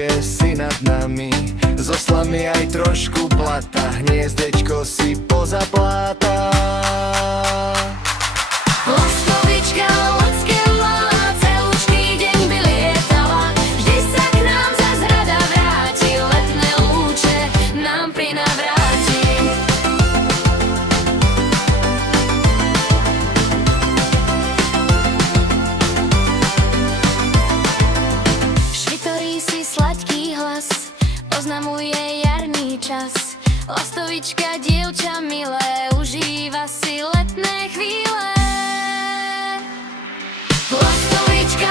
Sľubuje si nad nami, zo slamy aj trošku blata, hniezdečko si pozapláta. Lastovička ľudské volala, celúčký deň by lietala, vždy sa k nám zas rada vráti, letné lúče nám prinavráti. Švitorí si sladký hlas, oznamuje jarný čas. Lastovička, dievča milé, užíva si letné chvíle. Lastovička